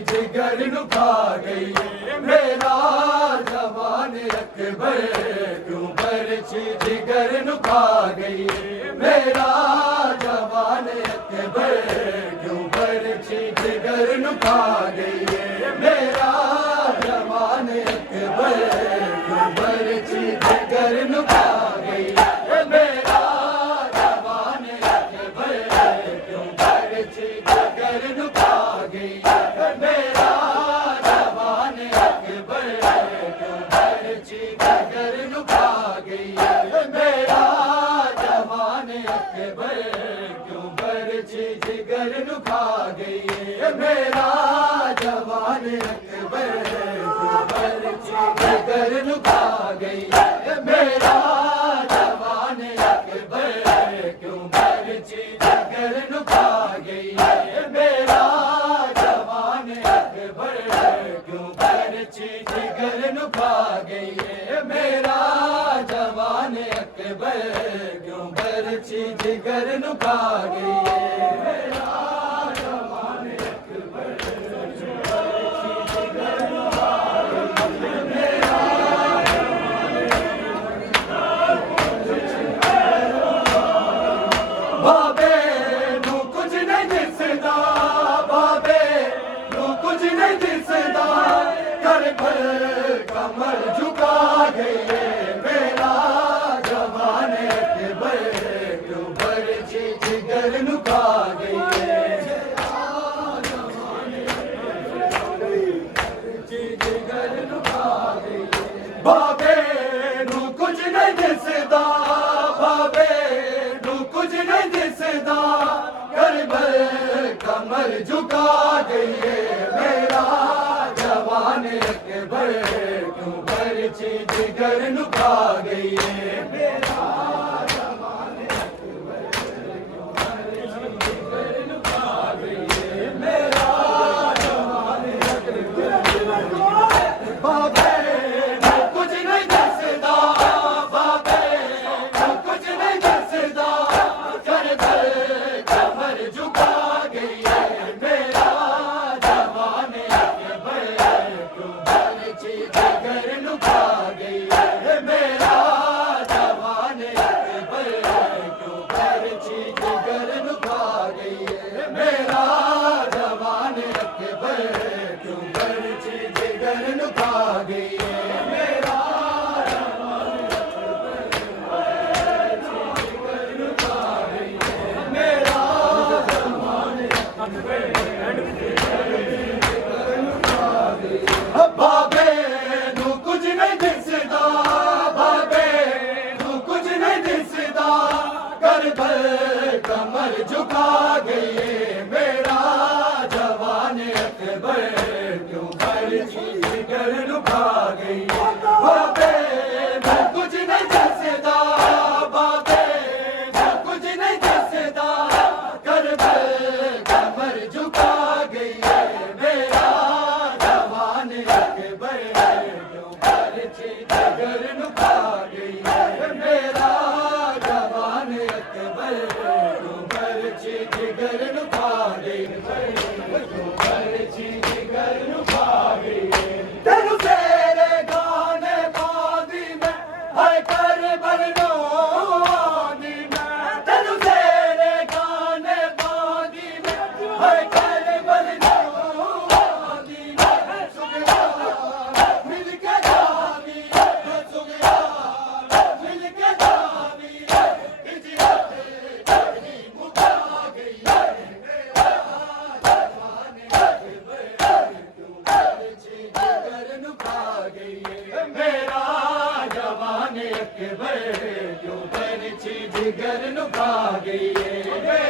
जिगर नु खा गई मेरा जवान अकबर क्यों बरछी जिगर नु खा गई मेरा जवान अकबर क्यों बरछी जिगर नु खा गई मेरा जवान अकबर क्यों बरछी जिगर नु खा गई मेरा जवान अकबर क्यों बरछी जिगर नु खा गई मेरा जवान अकबर क्यों बरछी जिगर नु खा गई मेरा जवान अकबर क्यों बरछी जिगर नु खा गई मेरा जवान अकबर क्यों बरछी जिगर नु खा गई मेरा जवान अकबर क्यों बरछी जिगर नु खा गई मेरा जवान अकबर क्यों बरछी जिगर नु खा गई मेरा जवान अकबर क्यों बरछी जिगर नु खा गई मेरा जवान अकबर बाबे नू कुछ नहीं दिसदा बाबे नू कुछ नहीं दिसदा कर भर कमर झुका गई मेरा जवान अकबर क्यों बरछी जिगर नु खा गई जिगर नु खा गई बाबे नू कुछ नहीं दिसदा बाबे नू कुछ नहीं दिसदा कर भर कमर झुका गई मेरा जवान अकबर क्यों बरछी जिगर नु खा गई मेरा जवान अकबर क्यों बरछी जिगर नु खा गई मेरा जवान अकबर बाबे नू कुछ नहीं दिसदा बाबे नू कुछ नहीं दिसदा कर भर कमर झुका गई मेरा जवान अकबर क्यों बरछी जिगर नु खा गई मेरा जवान अकबर क्यों बरछी जिगर नु खा गई मेरा जवान अकबर क्यों बरछी जिगर नु खा गई मेरा जवान मेरा जवान बाबे नू कुछ नहीं दिसदा बाबे नू कुछ नहीं दिसदा कर भर कमर झुका गई मेरा जवान अकबर क्यों बरछी जिगर नु खा गई बाबे नू कुछ नहीं दिसदा बाबे नू कुछ नहीं दिसदा कर भर कमर झुका गई मेरा भर क्यों बरछी जिगर नु खा गई है